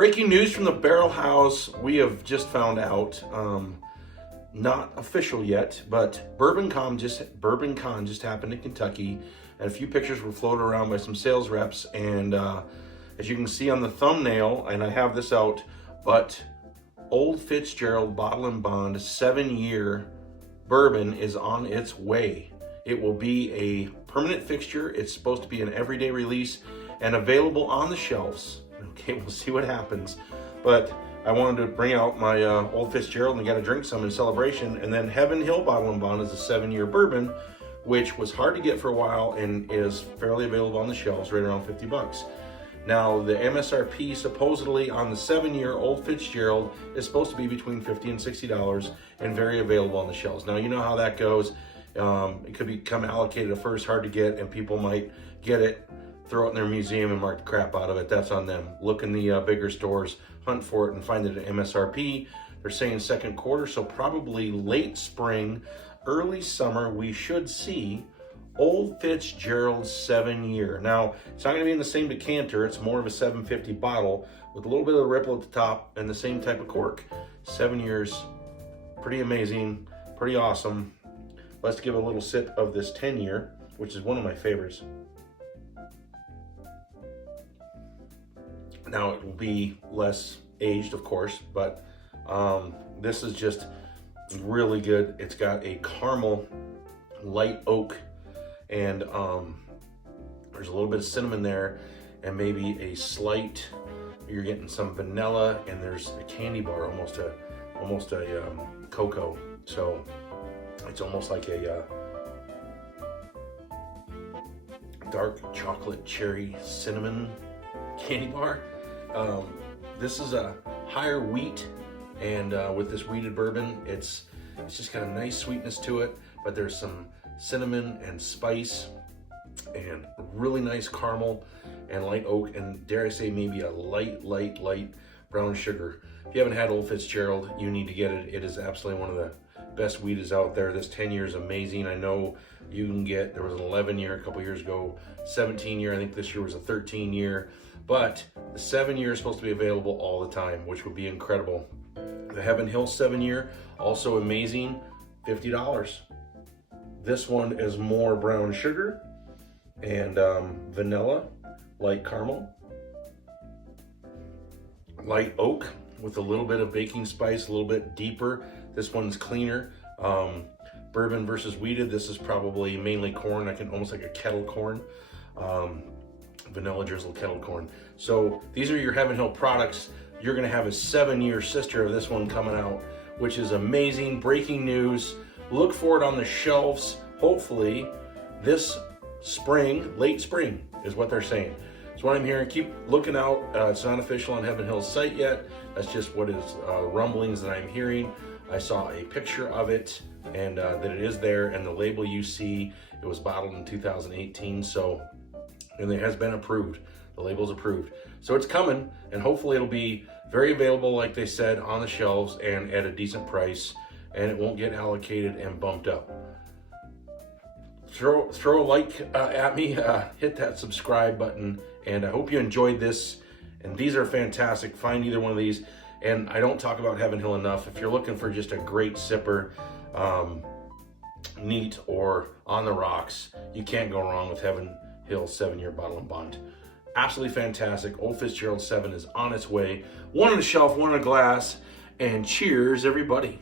Breaking news from the Barrel House. We have just found out, not official yet, but Bourbon just happened in Kentucky, and a few pictures were floated around by some sales reps. And as you can see on the thumbnail, and I have this out, but Old Fitzgerald Bottle and Bond 7-year bourbon is on its way. It will be a permanent fixture. It's supposed to be an everyday release and available on the shelves. Okay, we'll see what happens. But I wanted to bring out my Old Fitzgerald and get a drink some in celebration. And then Heaven Hill Bottle and Bond is a 7-year bourbon, which was hard to get for a while and is fairly available on the shelves, right around 50 bucks. Now, the MSRP supposedly on the 7-year Old Fitzgerald is supposed to be between $50 and $60 and very available on the shelves. Now, you know how that goes. It could become allocated at first, hard to get, and people might get it, throw it in their museum and mark the crap out of it. That's on them. Look in the bigger stores, hunt for it, and find it at MSRP. They're saying second quarter, so probably late spring, early summer, we should see Old Fitzgerald 7-year. Now, it's not going to be in the same decanter. It's more of a 750 bottle with a little bit of the ripple at the top and the same type of cork. 7 years, pretty amazing, pretty awesome. Let's give a little sip of this 10-year, which is one of my favorites. Now, it will be less aged, of course, but this is just really good. It's got a caramel, light oak, and there's a little bit of cinnamon there, and maybe a slight, you're getting some vanilla, and there's a candy bar, almost a cocoa. So it's almost like a dark chocolate cherry cinnamon candy bar. This is a higher wheat, and with this wheated bourbon, it's just got a nice sweetness to it, but there's some cinnamon and spice and really nice caramel and light oak, and dare I say maybe a light brown sugar. If you haven't had Old Fitzgerald, you need to get it. It is absolutely one of the best wheat out there. This 10-year is amazing. I know you can get, there was an 11-year a couple years ago, 17-year, I think this year was a 13-year, but the 7-year is supposed to be available all the time, which would be incredible. The Heaven Hill 7-year, also amazing, $50. This one is more brown sugar and vanilla, light caramel, light oak with a little bit of baking spice, a little bit deeper. This one's cleaner. Bourbon versus wheated. This is probably mainly corn, almost like a kettle corn. Vanilla drizzled kettle corn. So these are your Heaven Hill products. You're gonna have a 7-year sister of this one coming out, which is amazing. Breaking news. Look for it on the shelves, hopefully this spring, late spring is what they're saying. That's what I'm hearing. Keep looking out. It's not official on Heaven Hill's site yet. That's just what is rumblings that I'm hearing. I saw a picture of it, and that it is there, and the label you see, it was bottled in 2018, so, and it has been approved. The label's approved. So it's coming, and hopefully it'll be very available, like they said, on the shelves and at a decent price, and it won't get allocated and bumped up. Throw a like at me, hit that subscribe button, and I hope you enjoyed this. And these are fantastic. Find either one of these. And I don't talk about Heaven Hill enough. If you're looking for just a great sipper, neat or on the rocks, you can't go wrong with Heaven Hill 7-year Bottle and Bond. Absolutely fantastic. Old Fitzgerald 7 is on its way. One on the shelf, one on a glass, and cheers, everybody.